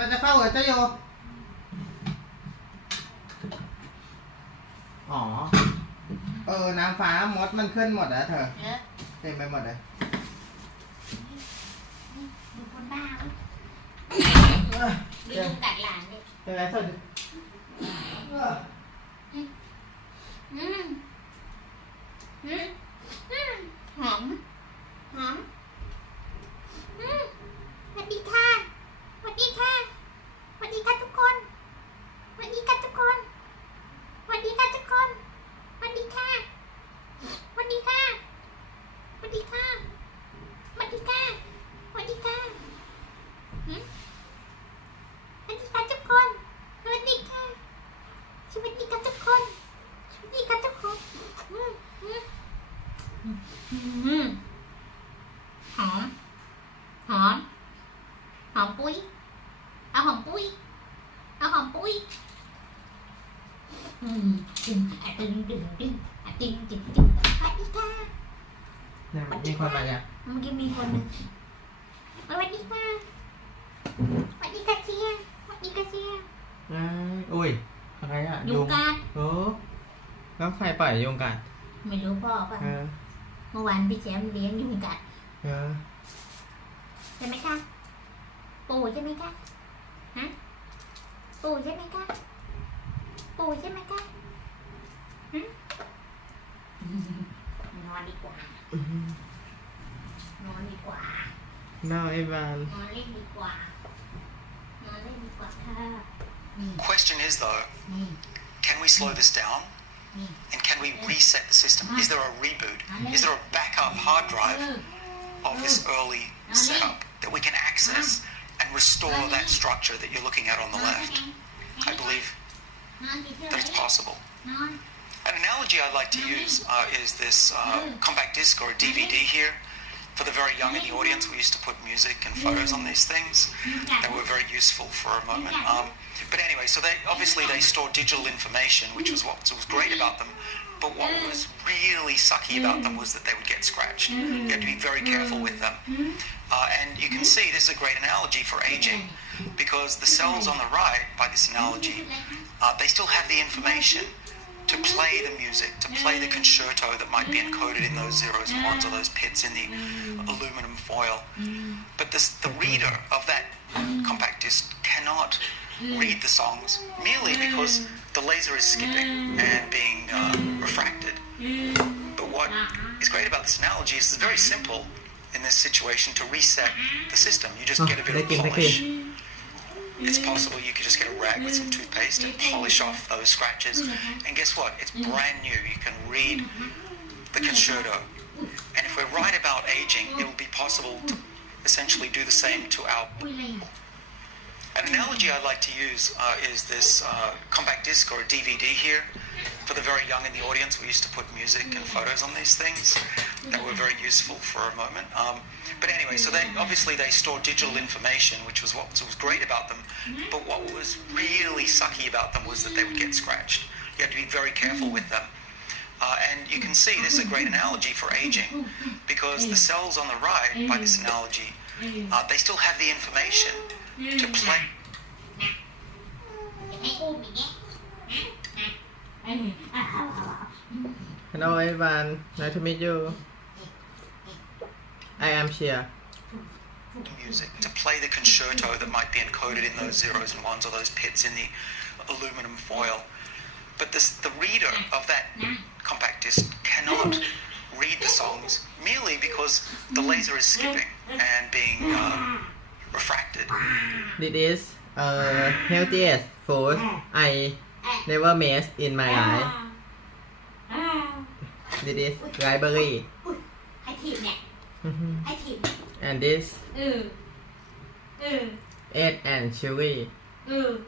อจะเข้าเหรอเจ้าโยอ๋อน้ำฟ้ามดมันขึ้นหมดแล้วเธอเต็มไปหมดเลยดูคนบ้าดูยุงกัดหลานดิเป็นไรเธอหอมสวัสดีค่ะสวัสดีค่ะสวัสดีค่ะทุกคนสวัสดีค่ะทุกคนสวัสดีค่ะทุกคนสวัสดีค่ะสวัสดีค่ะสวัสดีค่ะสวัสดีค่ะสวัสดีค่ะสวัสดีค่ะทุกคนสวัสดีค่ะสวัสดีค่ะทุกคนสวัสดีค่ะทุกคนหอมปุ้ยเอาหอมปุ้ยตึงสวัสดีค่ะมีคนมาเนี่ยเมื่อกี้มีคนนึงสวัสดีค่ะสวัสดีค่ะเชียสวัสดีค่ะเชียอุ้ยอะไรอ่ะยุงกัดแล้วใครปล่อยยุงกัดไม่รู้พ่อป่ะเมื่อวานพี่แชมป์เลี้ยงยุงกัดใช่ไหมคะปู่ใช่ไหมคะฮะปู่ใช่ไหมคะปู่ใช่ไหมคะนอนดีกว่านอนดีกว่าไอ้บานนอนเล่นดีกว่านอนเล่นดีกว่าค่ะ Question is though, can we slow this down? And can we reset the system? Is there a reboot? Is there a backup hard drive of this early setup that we can access and restore that structure that you're looking at on the left? I believe that it's possible. An analogy I like to use is this compact disc or a DVD here. For the very young in the audience, we used to put music and photos on these things. They were very useful for a moment. But anyway, so they store digital information, which was what was great about them. But what was really sucky about them was that they would get scratched. You had to be very careful with them. And you can see this is a great analogy for aging, because the cells on the right, by this analogy, they still have the information to play the music, to play the concerto that might be encoded in those zeros and ones or those pits in the aluminum foil. But the reader of that compact disc cannot read the songs merely because the laser is skipping and being refracted. But what is great about this analogy is it's very simple in this situation to reset the system. You just get a bit of polish. It's possible you could just get a rag with some toothpaste and polish off those scratches. And guess what? It's brand new. You can read the concerto. And if we're right about aging, it will be possible to essentially do the same to our... An analogy I like to use is this compact disc or a DVD here. For the very young in the audience, we used to put music and photos on these things. They were very useful for a moment. But anyway, so they store digital information, which was what was great about them. But what was really sucky about them was that they would get scratched. You had to be very careful with them. And you can see this is a great analogy for aging, because the cells on the right, by this analogy, they still have the information to play. Hello everyone, nice to meet you. I am Chia. Music to play the concerto that might be encoded in those zeros and ones or those pits in the aluminum foil. But the reader of that compact disc cannot read the songs merely because the laser is skipping and being refracted. This is healthiest food I never made in my life. This is library. And this egg and chili.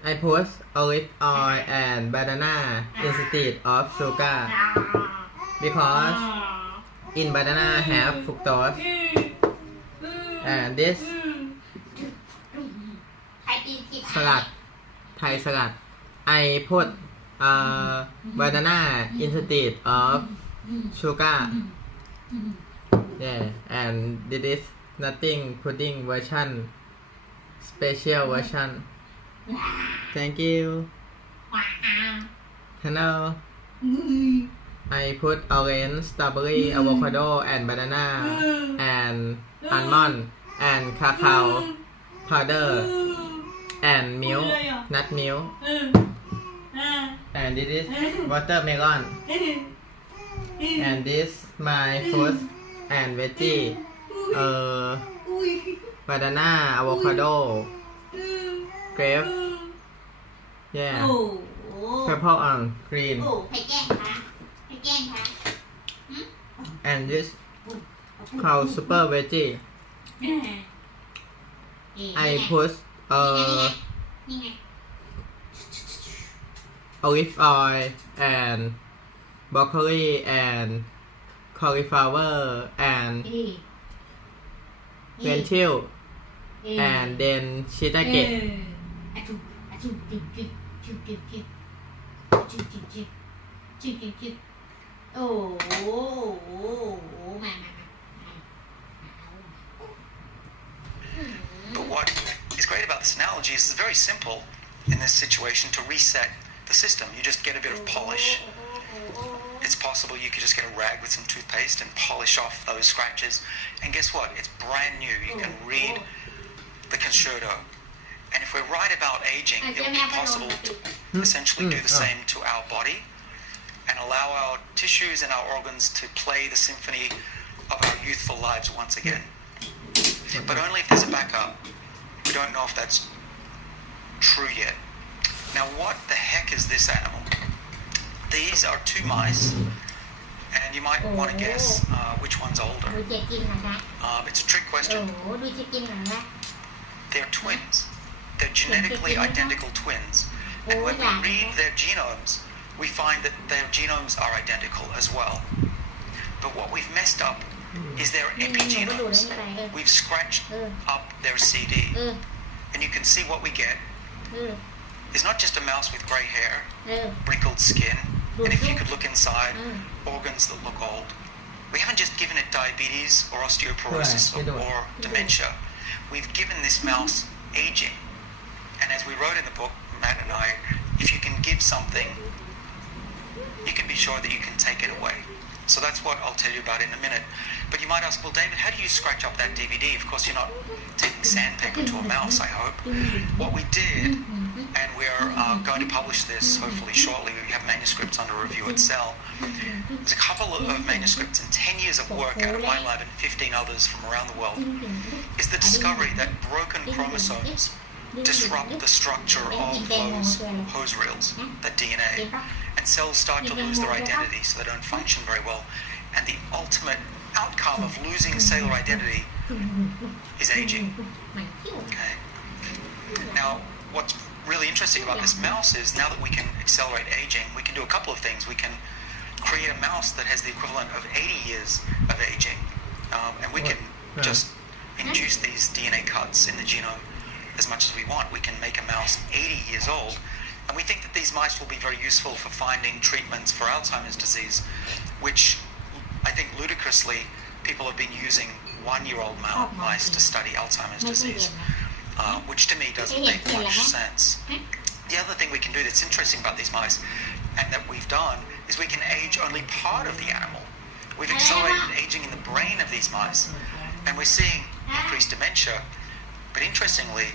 I put olive oil and banana instead of sugar because in banana have fructose. And this salad, Thai salad. I put banana instead of sugar. Yeah, and this is nothing pudding version, special version. thank you hello I put orange strawberry avocado and banana and almond and cacao powder and milk nut milk and this is watermelon and this my fruit and veggie banana avocado grape yeah purple and green ใครแกล้งคะใครแกล้งคะ and this called super veggie I put นี่ไง olive oil and broccoli and cauliflower and lentil and then shiitake โอ้โหมา But what is great about this analogy is it's very simple in this situation to reset the system. You just get a bit of polish. It's possible you could just get a rag with some toothpaste and polish off those scratches. And guess what? It's brand new. You can read the concerto. And if we're right about aging, it would be possible to essentially do the same to our body and allow our tissues and our organs to play the symphony of our youthful lives once again. But only if there's a backup. We don't know if that's true yet. Now, what the heck is this animal? These are two mice, and you might want to guess which one's older. ดูจะกินนะคะ It's a trick โอ้ question. โหดูจะกินเหรอคะ They're twins. They're genetically identical twins. And when we read their genomes, we find that their genomes are identical as well. But what we've messed up is their epigenomes. We've scratched up their CD. And you can see what we get is not just a mouse with grey hair, wrinkled skin, and if you could look inside, organs that look old. We haven't just given it diabetes or osteoporosis or dementia. We've given this mouse aging. And as we wrote in the book, Matt and I, if you can give something, you can be sure that you can take it away. So that's what I'll tell you about in a minute. But you might ask, well, David, how do you scratch up that DVD? Of course, you're not taking sandpaper to a mouse, I hope. What we did, and we're going to publish this hopefully shortly, we have manuscripts under review at Cell. There's a couple of manuscripts and 10 years of work out of my lab and 15 others from around the world, is the discovery that broken chromosomes disrupt the structure of those hose reels, the DNA, and cells start to lose their identity, so they don't function very well. And the ultimate outcome of losing cellular identity is aging. Okay. Now, what's really interesting about this mouse is now that we can accelerate aging, we can do a couple of things. We can create a mouse that has the equivalent of 80 years of aging, and we can just induce these DNA cuts in the genome as much as we want. We can make a mouse 80 years old, and we think that these mice will be very useful for finding treatments for Alzheimer's disease, which I think ludicrously people have been using one-year-old mice to study Alzheimer's disease, which to me doesn't make much sense. The other thing we can do that's interesting about these mice, and that we've done, is we can age only part of the animal. We've accelerated aging in the brain of these mice, and we're seeing increased dementia. But interestingly,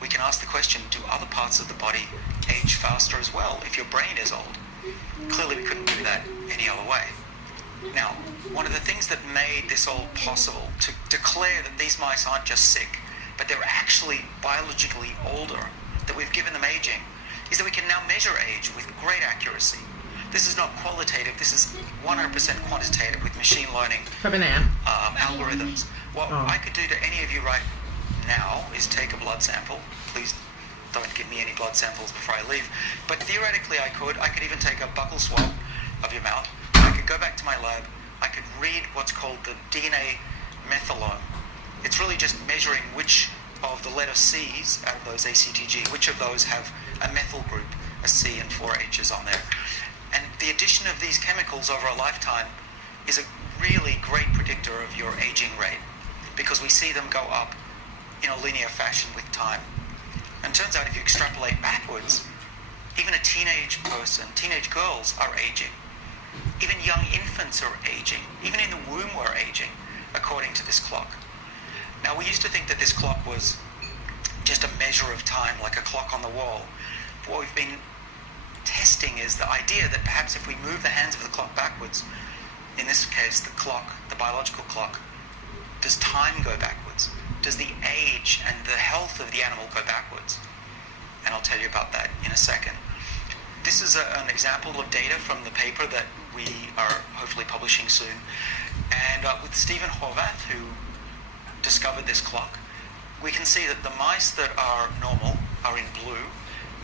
we can ask the question, do other parts of the body age faster as well if your brain is old? Clearly we couldn't do that any other way. Now, one of the things that made this all possible, to declare that these mice aren't just sick, but they're actually biologically older, that we've given them aging, is that we can now measure age with great accuracy. This is not qualitative, this is 100% quantitative with machine learning algorithms. What I could do to any of you right now is take a blood sample. Please don't give me any blood samples before I leave. But theoretically I could even take a buccal swab of your mouth. I could go back to my lab. I could read what's called the DNA methylome. It's really just measuring which of the letter C's out of those ACTG, which of those have a methyl group, a C and 4 H's on there. And the addition of these chemicals over a lifetime is a really great predictor of your aging rate, because we see them go up in a linear fashion with time. And it turns out if you extrapolate backwards, even a teenage person, teenage girls are aging. Even young infants are aging. Even in the womb we're aging, according to this clock. Now, we used to think that this clock was just a measure of time, like a clock on the wall. But what we've been testing is the idea that perhaps if we move the hands of the clock backwards, in this case the clock, the biological clock, does time go backwards? Does the age and the health of the animal go backwards? And I'll tell you about that in a second. This is an example of data from the paper that we are hopefully publishing soon. And with Stephen Horvath, who discovered this clock, we can see that the mice that are normal are in blue,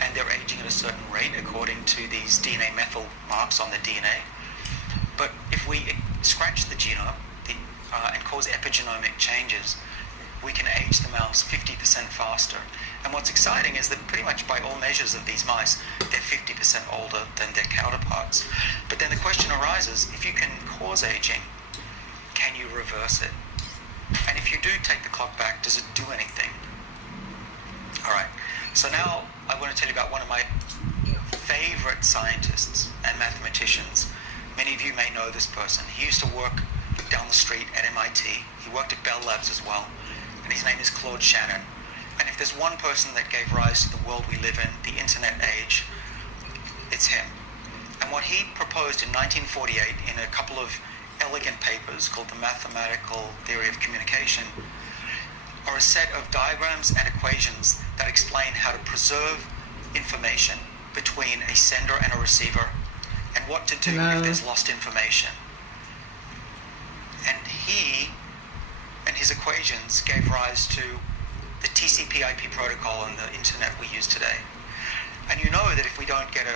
and they're aging at a certain rate according to these DNA methyl marks on the DNA. But if we scratch the genome and cause epigenomic changes, we can age the mouse 50% faster. And what's exciting is that pretty much by all measures of these mice, they're 50% older than their counterparts. But then the question arises, if you can cause aging, can you reverse it? And if you do take the clock back, does it do anything? All right, so now I want to tell you about one of my favorite scientists and mathematicians. Many of you may know this person. He used to work down the street at MIT. He worked at Bell Labs as well. And his name is Claude Shannon. And if there's one person that gave rise to the world we live in, the internet age, it's him. And what he proposed in 1948 in a couple of elegant papers called the Mathematical Theory of Communication are a set of diagrams and equations that explain how to preserve information between a sender and a receiver, and what to do if there's lost information. And he and his equations gave rise to the TCP/IP protocol and the internet we use today. And you know that if we don't get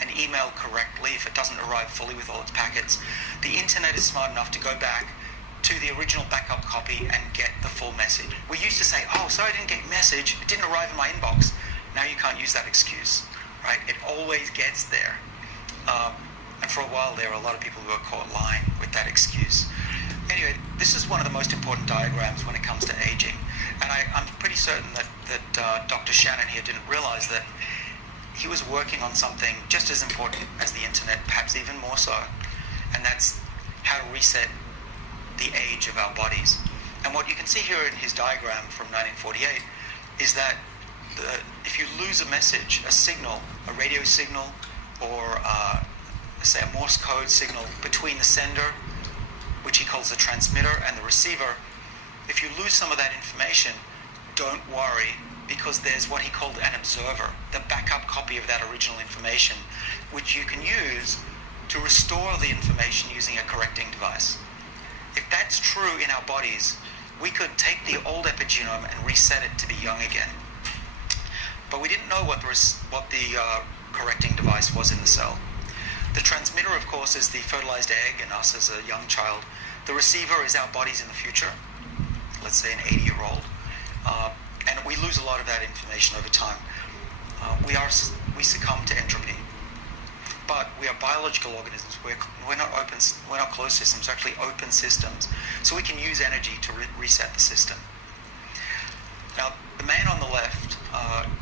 an email correctly, if it doesn't arrive fully with all its packets, the internet is smart enough to go back to the original backup copy and get the full message. We used to say, oh, sorry, I didn't get your message, it didn't arrive in my inbox. Now you can't use that excuse, right? It always gets there. And for a while there were a lot of people who were caught lying with that excuse. Anyway, this is one of the most important diagrams when it comes to aging. And I'm pretty certain that Dr. Shannon here didn't realize that he was working on something just as important as the internet, perhaps even more so. And that's how to reset the age of our bodies. And what you can see here in his diagram from 1948 is that if you lose a message, a signal, a radio signal, or say a Morse code signal between the sender, which he calls the transmitter, and the receiver, if you lose some of that information, don't worry, because there's what he called an observer, the backup copy of that original information, which you can use to restore the information using a correcting device. If that's true in our bodies, we could take the old epigenome and reset it to be young again. But we didn't know what the correcting device was in the cell. The transmitter, of course, is the fertilized egg in us as a young child. The receiver is our bodies in the future, let's say an 80-year-old. And we lose a lot of that information over time. We succumb to entropy. But we are biological organisms. We're not closed systems, we're actually open systems. So we can use energy to reset the system. Now, the man on the left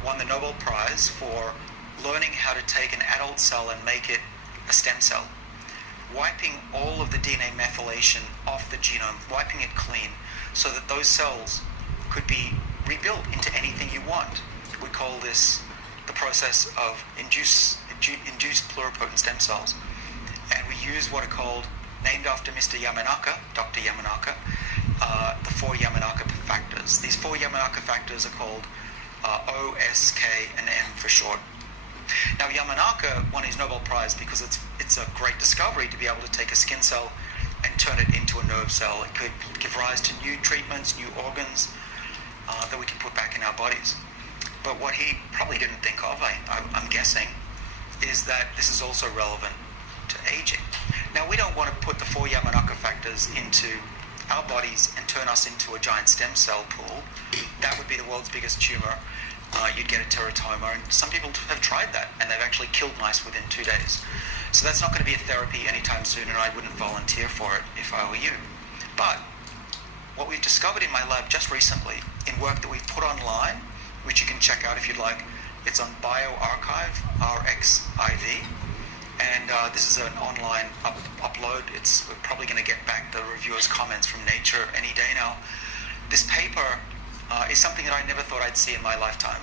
won the Nobel Prize for learning how to take an adult cell and make it a stem cell, wiping all of the DNA methylation off the genome, wiping it clean, so that those cells could be rebuilt into anything you want. We call this the process of induced pluripotent stem cells. And we use what are called, named after Mr. Yamanaka, Dr. Yamanaka, the 4 Yamanaka factors. These 4 Yamanaka factors are called O, S, K, and M for short. Now, Yamanaka won his Nobel Prize because it's a great discovery to be able to take a skin cell and turn it into a nerve cell. It could give rise to new treatments, new organs that we can put back in our bodies. But what he probably didn't think of, I'm guessing, is that this is also relevant to aging. Now, we don't want to put the 4 Yamanaka factors into our bodies and turn us into a giant stem cell pool. That would be the world's biggest tumor. You'd get a teratoma, and some people have tried that, and they've actually killed mice within 2 days. So that's not going to be a therapy anytime soon, and I wouldn't volunteer for it if I were you. But what we've discovered in my lab just recently, in work that we've put online which you can check out if you'd like. It's on BioArchive, RXIV, and this is an online upload. We're probably going to get back the reviewers' comments from Nature any day now. This paper is something that I never thought I'd see in my lifetime,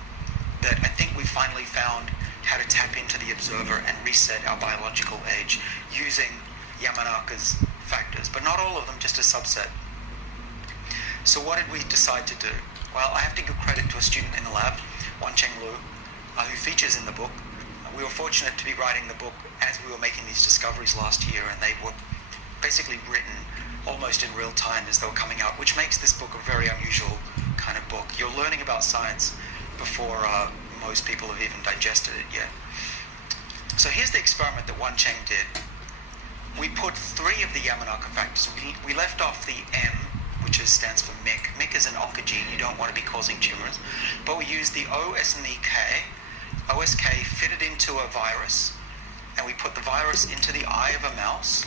that I think we finally found how to tap into the observer and reset our biological age using Yamanaka's factors, but not all of them, just a subset. So what did we decide to do? Well, I have to give credit to a student in the lab, Wancheng Lu, who features in the book. We were fortunate to be writing the book as we were making these discoveries last year, and they were basically written almost in real time as they were coming out, which makes this book a very unusual kind of book. You're learning about science before most people have even digested it yet. So here's the experiment that Wancheng did. We put 3 of the Yamanaka factors. We left off the M, which stands for MYC. MYC is an oncogene. You don't want to be causing tumors. But we used the O, S, and the K. OSK fitted into a virus, and we put the virus into the eye of a mouse.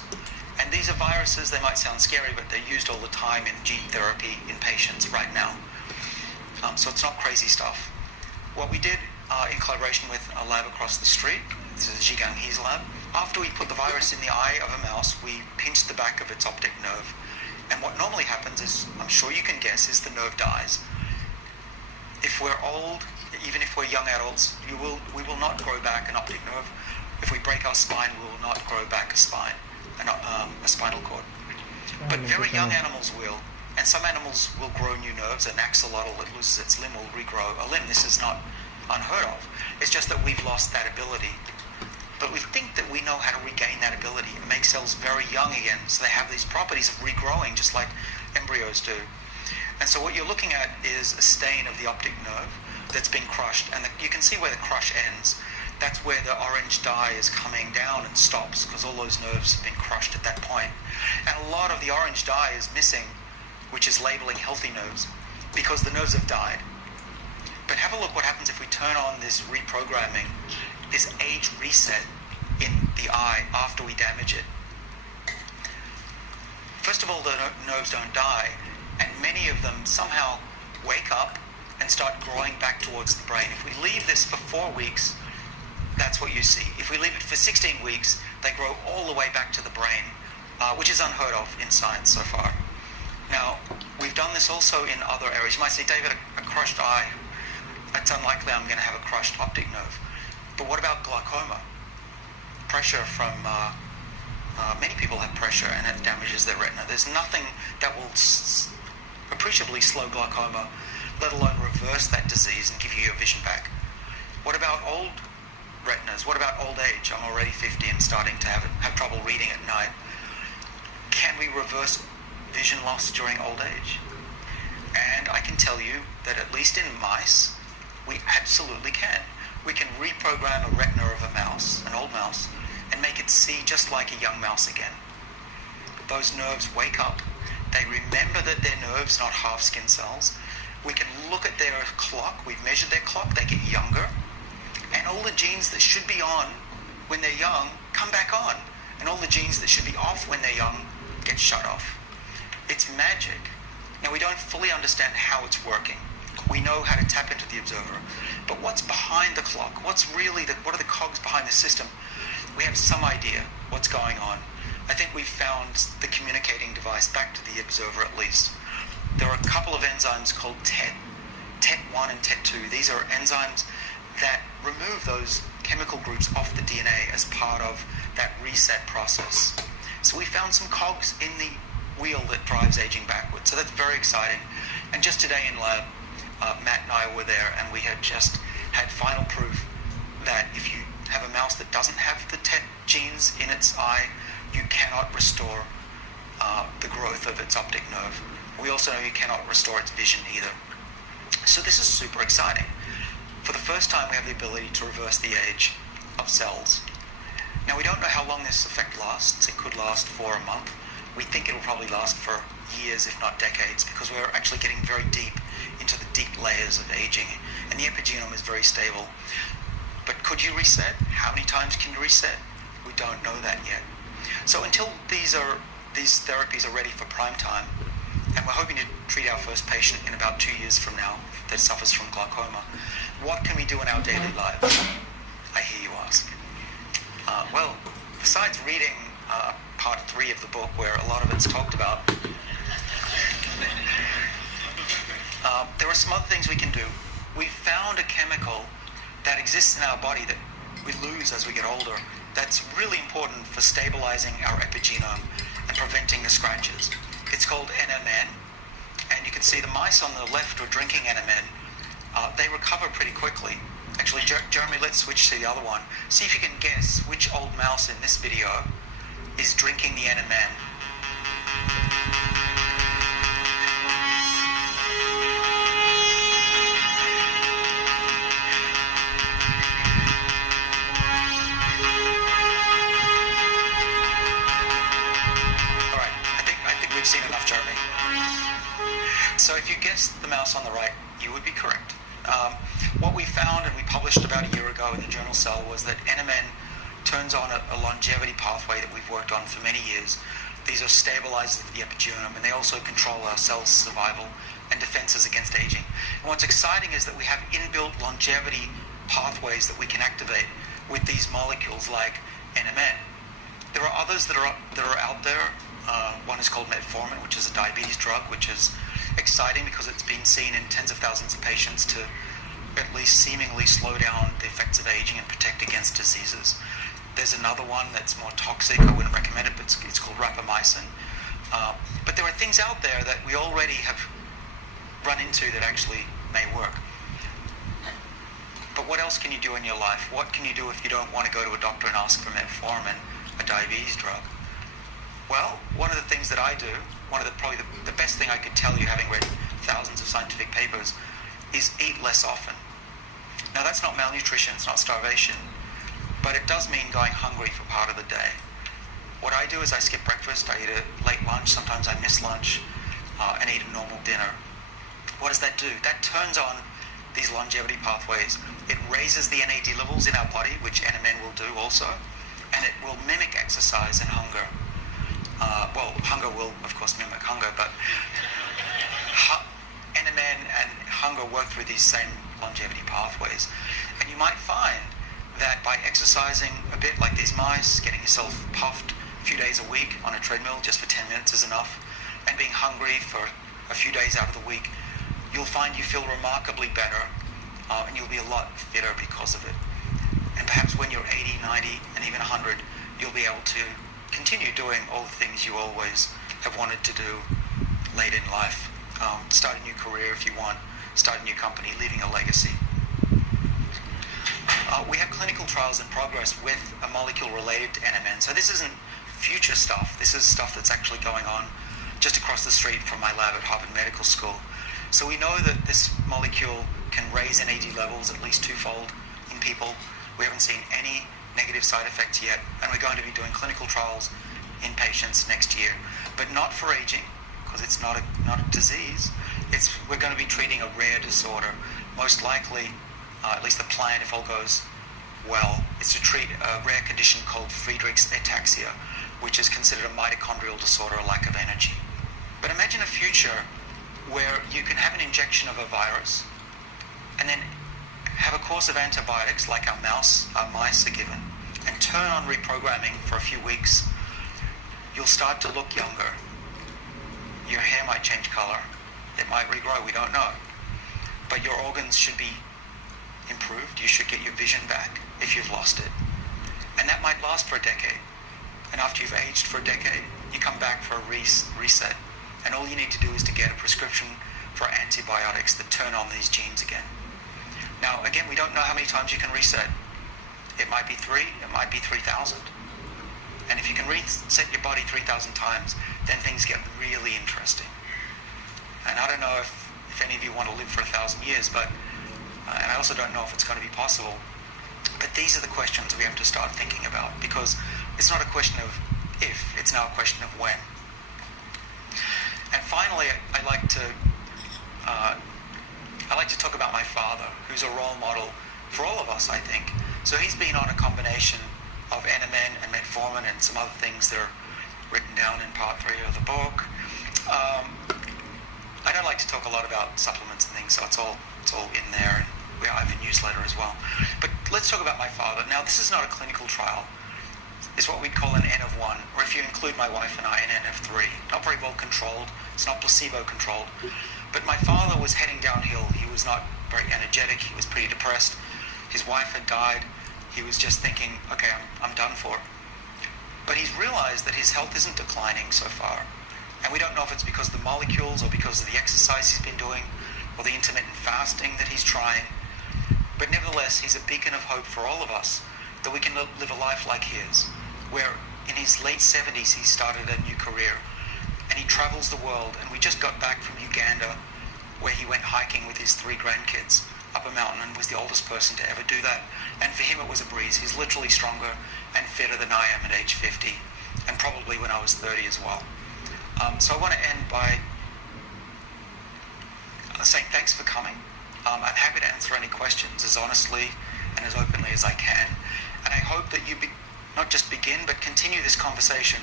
And these are viruses, they might sound scary, but they're used all the time in gene therapy in patients right now. So it's not crazy stuff. What we did in collaboration with a lab across the street, this is Zhigang He's lab, after we put the virus in the eye of a mouse, we pinched the back of its optic nerve. And what normally happens is, I'm sure you can guess, is the nerve dies. If we're old, even if we're young adults, we will not grow back an optic nerve. If we break our spine, we will not grow back a spine, a spinal cord. But very young animals will. And some animals will grow new nerves. An axolotl that loses its limb will regrow a limb. This is not unheard of. It's just that we've lost that ability. But we think that we know how to regain that ability and make cells very young again, so they have these properties of regrowing, just like embryos do. And so what you're looking at is a stain of the optic nerve that's been crushed, and you can see where the crush ends. That's where the orange dye is coming down and stops, because all those nerves have been crushed at that point. And a lot of the orange dye is missing, which is labeling healthy nerves, because the nerves have died. But have a look what happens if we turn on this reprogramming, this age reset in the eye after we damage it. First of all, the nerves don't die, and many of them somehow wake up and start growing back towards the brain. If we leave this for 4 weeks, that's what you see. If we leave it for 16 weeks, they grow all the way back to the brain, which is unheard of in science so far. Now, we've done this also in other areas. You might say, David, a crushed eye, it's unlikely I'm going to have a crushed optic nerve. But what about glaucoma? Pressure from, many people have pressure and it damages their retina. There's nothing that will appreciably slow glaucoma, let alone reverse that disease and give you your vision back. What about old retinas? What about old age? I'm already 50 and starting to have trouble reading at night. Can we reverse vision loss during old age? And I can tell you that at least in mice, we absolutely can. We can reprogram a retina of a mouse, an old mouse, and make it see just like a young mouse again. Those nerves wake up. They remember that they're nerves, not half skin cells. We can look at their clock. We've measured their clock. They get younger. And all the genes that should be on when they're young come back on. And all the genes that should be off when they're young get shut off. It's magic. Now, we don't fully understand how it's working. We know how to tap into the observer. But what's behind the clock? What are the cogs behind the system? We have some idea what's going on. I think we've found the communicating device back to the observer at least. There are a couple of enzymes called TET1 and TET2. These are enzymes that remove those chemical groups off the DNA as part of that reset process. So we found some cogs in the wheel that drives aging backwards. So that's very exciting. And just today in lab, Matt and I were there, and we had just had final proof that if you have a mouse that doesn't have the TET genes in its eye, you cannot restore the growth of its optic nerve. We also know you cannot restore its vision either. So this is super exciting. For the first time, we have the ability to reverse the age of cells. Now, we don't know how long this effect lasts. It could last for a month. We think it will probably last for years, if not decades, because we're actually getting very deep into the deep layers of aging, and the epigenome is very stable. But could you reset? How many times can you reset? We don't know that yet. So until these therapies are ready for prime time, and we're hoping to treat our first patient in about 2 years from now that suffers from glaucoma. What can we do in our daily lives? I hear you ask. Well, besides reading part 3 of the book, where a lot of it's talked about, there are some other things we can do. We found a chemical that exists in our body that we lose as we get older that's really important for stabilizing our epigenome and preventing the scratches. It's called NMN, and you can see the mice on the left were drinking NMN. They recover pretty quickly. Actually, Jeremy, let's switch to the other one. See if you can guess which old mouse in this video is drinking the NMN. Seen enough, Jeremy. So if you guessed the mouse on the right, you would be correct. What we found, and we published about a year ago in the journal Cell, was that NMN turns on a longevity pathway that we've worked on for many years. These are stabilizers of the epigenome, and they also control our cells' survival and defenses against aging. And what's exciting is that we have inbuilt longevity pathways that we can activate with these molecules like NMN. There are others that are out there. One is called metformin, which is a diabetes drug, which is exciting because it's been seen in tens of thousands of patients to at least seemingly slow down the effects of aging and protect against diseases. There's another one that's more toxic. I wouldn't recommend it, but it's called rapamycin. But there are things out there that we already have run into that actually may work. But what else can you do in your life? What can you do if you don't want to go to a doctor and ask for metformin, a diabetes drug? Well, one of the things that I do, probably the best thing I could tell you, having read thousands of scientific papers, is eat less often. Now, that's not malnutrition, it's not starvation, but it does mean going hungry for part of the day. What I do is I skip breakfast, I eat a late lunch, sometimes I miss lunch, and eat a normal dinner. What does that do? That turns on these longevity pathways. It raises the NAD levels in our body, which NMN will do also, and it will mimic exercise and hunger. Hunger will, of course, mimic hunger, but NMN and hunger work through these same longevity pathways. And you might find that by exercising a bit like these mice, getting yourself puffed a few days a week on a treadmill, just for 10 minutes is enough, and being hungry for a few days out of the week, you'll find you feel remarkably better, and you'll be a lot fitter because of it. And perhaps when you're 80, 90, and even 100, you'll be able to continue doing all the things you always have wanted to do late in life. Start a new career if you want, start a new company, leaving a legacy. We have clinical trials in progress with a molecule related to NMN. So this isn't future stuff. This is stuff that's actually going on just across the street from my lab at Harvard Medical School. So we know that this molecule can raise NAD levels at least twofold in people. We haven't seen any negative side effects yet, and we're going to be doing clinical trials in patients next year, but not for aging, because it's not a disease. We're going to be treating a rare disorder. Most likely, at least the plan, if all goes well, is to treat a rare condition called Friedreich's ataxia, which is considered a mitochondrial disorder, a lack of energy. But imagine a future where you can have an injection of a virus, and then have a course of antibiotics like our mice are given, and turn on reprogramming for a few weeks. You'll start to look younger. Your hair might change color. It might regrow, we don't know. But your organs should be improved. You should get your vision back if you've lost it. And that might last for a decade. And after you've aged for a decade, you come back for a reset. And all you need to do is to get a prescription for antibiotics that turn on these genes again. Now, again, we don't know how many times you can reset. It might be 3, it might be 3,000. And if you can reset your body 3,000 times, then things get really interesting. And I don't know if any of you want to live for 1,000 years, but and I also don't know if it's going to be possible. But these are the questions we have to start thinking about, because it's not a question of if, it's now a question of when. And finally, I like to talk about my father, who's a role model for all of us, I think. So he's been on a combination of NMN and metformin and some other things that are written down in part 3 of the book. I don't like to talk a lot about supplements and things, so it's all in there. And I have a newsletter as well. But let's talk about my father. Now, this is not a clinical trial. It's what we'd call an N of 1, or if you include my wife and I, an N of 3. Not very well controlled. It's not placebo controlled. But my father was heading downhill. He was not very energetic. He was pretty depressed. His wife had died. He was just thinking, okay, I'm done for. But he's realized that his health isn't declining so far. And we don't know if it's because of the molecules or because of the exercise he's been doing or the intermittent fasting that he's trying. But nevertheless, he's a beacon of hope for all of us that we can live a life like his, where in his late 70s he started a new career and he travels the world. And we just got back from Uganda, where he went hiking with his 3 grandkids up a mountain and was the oldest person to ever do that. And for him it was a breeze. He's literally stronger and fitter than I am at age 50, and probably when I was 30 as well. So I want to end by saying thanks for coming. I'm happy to answer any questions as honestly and as openly as I can. And I hope that you not just begin, but continue this conversation,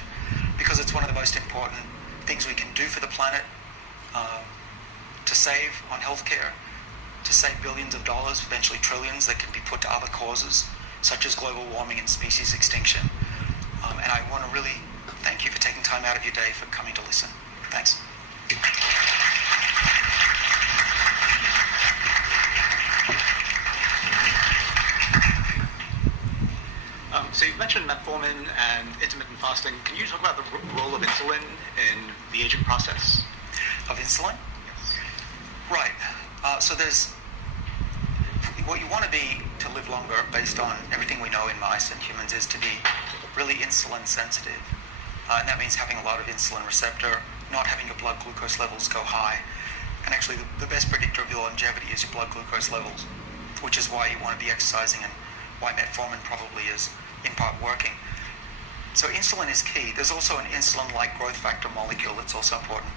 because it's one of the most important things we can do for the planet, to save on healthcare, to save billions of dollars, eventually trillions, that can be put to other causes, such as global warming and species extinction. And I want to really thank you for taking time out of your day for coming to listen. Thanks. So you've mentioned metformin and intermittent fasting. Can you talk about the role of insulin in the aging process? Of insulin? Yes. Right. So there's what you want to be to live longer, based on everything we know in mice and humans, is to be really insulin sensitive. And that means having a lot of insulin receptor, not having your blood glucose levels go high. And actually the best predictor of your longevity is your blood glucose levels, which is why you want to be exercising and why metformin probably is in part working. So insulin is key. There's also an insulin-like growth factor molecule that's also important.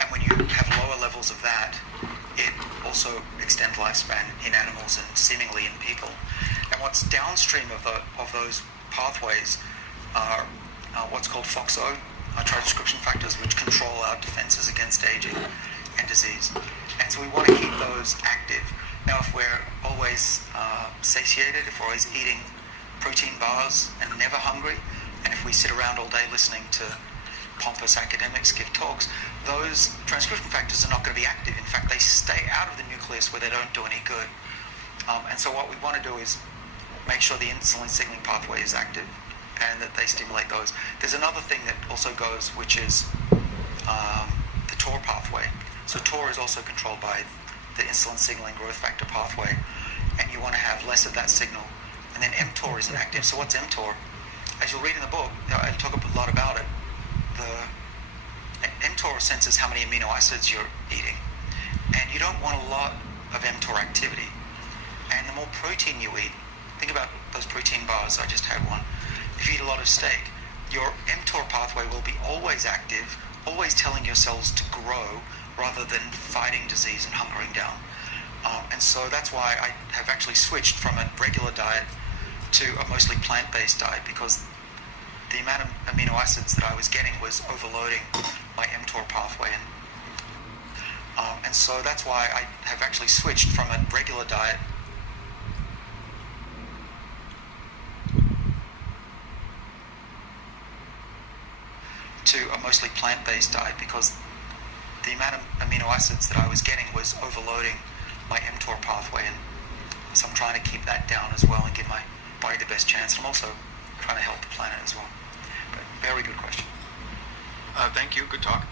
And when you have lower levels of that, it also extends lifespan in animals and seemingly in people. And what's downstream of those pathways are what's called FOXO, transcription factors, which control our defenses against aging and disease. And so we want to keep those active. Now, if we're always satiated, if we're always eating protein bars and never hungry, and if we sit around all day listening to pompous academics give talks, those transcription factors are not going to be active. In fact, they stay out of the nucleus where they don't do any good. And so what we want to do is make sure the insulin signaling pathway is active and that they stimulate those. There's another thing that also goes, which is the TOR pathway. So TOR is also controlled by the insulin signaling growth factor pathway, and you want to have less of that signal. And then mTOR isn't active. So what's mTOR? As you'll read in the book, I talk a lot about it. The mTOR senses how many amino acids you're eating, and you don't want a lot of mTOR activity. And the more protein you eat, think about those protein bars. I just had one. If you eat a lot of steak, your mTOR pathway will be always active, always telling your cells to grow rather than fighting disease and hunkering down. And so that's why I have actually switched from a regular diet to a mostly plant-based diet, because the amount of amino acids that I was getting was overloading my mTOR pathway. And so that's why I have actually switched from a regular diet to a mostly plant-based diet, because the amount of amino acids that I was getting was overloading my mTOR pathway, and so I'm trying to keep that down as well and give my body the best chance. I'm also trying to help the planet as well. But very good question. Thank you. Good talk.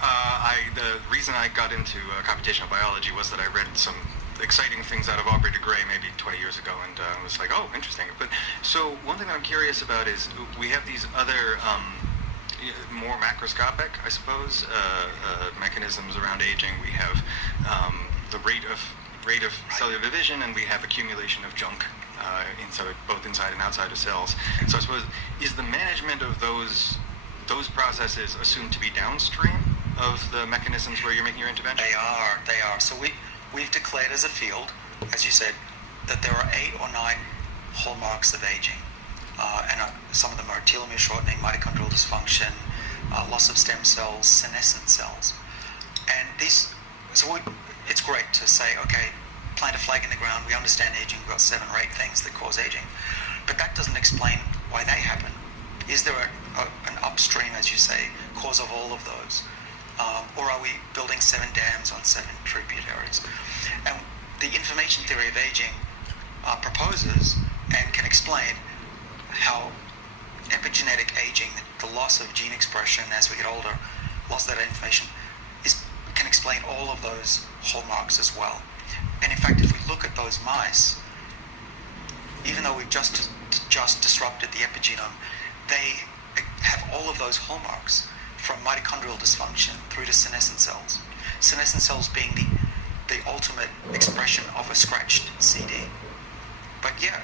The reason I got into computational biology was that I read some exciting things out of Aubrey de Grey maybe 20 years ago, and I was like, oh, interesting. But so one thing that I'm curious about is we have these other more macroscopic, I suppose, mechanisms around aging. We have the rate of cellular division, and we have accumulation of junk both inside and outside of cells. So I suppose, is the management of those processes assumed to be downstream of the mechanisms where you're making your intervention? They are. So we've declared as a field, as you said, that there are 8 or 9 hallmarks of aging. And some of them are telomere shortening, mitochondrial dysfunction, loss of stem cells, senescent cells. And these it's great to say, okay, plant a flag in the ground, we understand aging, we've got 7 or 8 things that cause aging, but that doesn't explain why they happen. Is there an upstream, as you say, cause of all of those? Or are we building 7 dams on 7 tributaries? And the information theory of aging proposes and can explain how epigenetic aging, the loss of gene expression as we get older, loss of that information, can explain all of those hallmarks as well. And in fact, if we look at those mice, even though we've just disrupted the epigenome, they have all of those hallmarks, from mitochondrial dysfunction through to senescent cells. Senescent cells being the ultimate expression of a scratched CD. But yeah,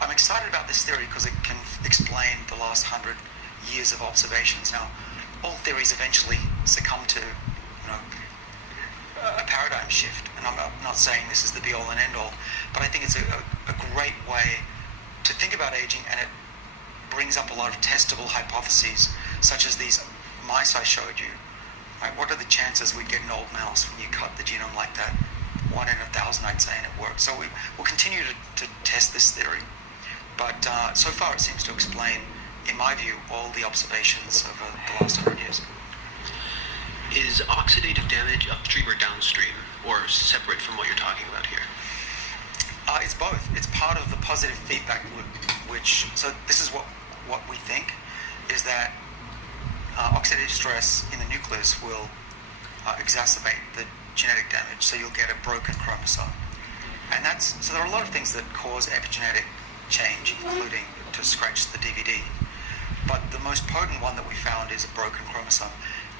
I'm excited about this theory because it can explain the last 100 years of observations. Now, all theories eventually succumb to, a paradigm shift, and I'm not saying this is the be-all and end-all, but I think it's a great way to think about aging, and it brings up a lot of testable hypotheses, such as these mice I showed you. Right? What are the chances we get an old mouse when you cut the genome like that? 1 in 1,000, I'd say, and it works. So we'll continue to test this theory, but so far it seems to explain, in my view, all the observations over the last 100 years. Is oxidative damage upstream or downstream, or separate from what you're talking about here? It's both. It's part of the positive feedback loop, so this is what we think, is that oxidative stress in the nucleus will exacerbate the genetic damage, so you'll get a broken chromosome. And so there are a lot of things that cause epigenetic change, including to scratch the DVD. But the most potent one that we found is a broken chromosome.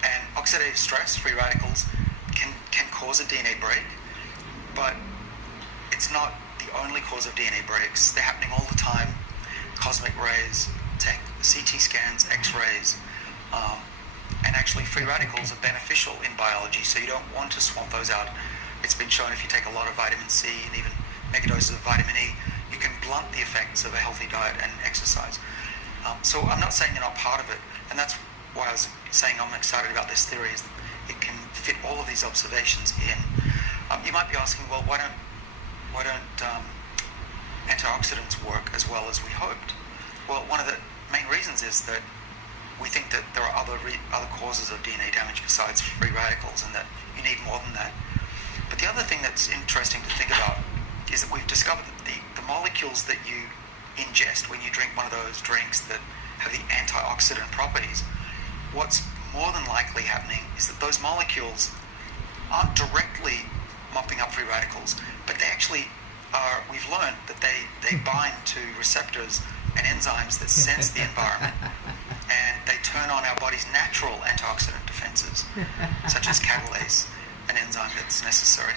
And oxidative stress, free radicals, can cause a DNA break, but it's not the only cause of DNA breaks. They're happening all the time. Cosmic rays, CT scans, X-rays, and actually free radicals are beneficial in biology, so you don't want to swamp those out. It's been shown if you take a lot of vitamin C and even megadoses of vitamin E, you can blunt the effects of a healthy diet and exercise. So I'm not saying they're not part of it, and that's why I was saying I'm excited about this theory, is it can fit all of these observations in. You might be asking, well, why don't antioxidants work as well as we hoped? Well, one of the main reasons is that we think that there are other causes of DNA damage besides free radicals, and that you need more than that. But the other thing that's interesting to think about is that we've discovered that the molecules that you ingest when you drink one of those drinks that have the antioxidant properties, what's more than likely happening is that those molecules aren't directly mopping up free radicals, but they actually are, we've learned that they bind to receptors and enzymes that sense the environment, and they turn on our body's natural antioxidant defenses, such as catalase, an enzyme that's necessary.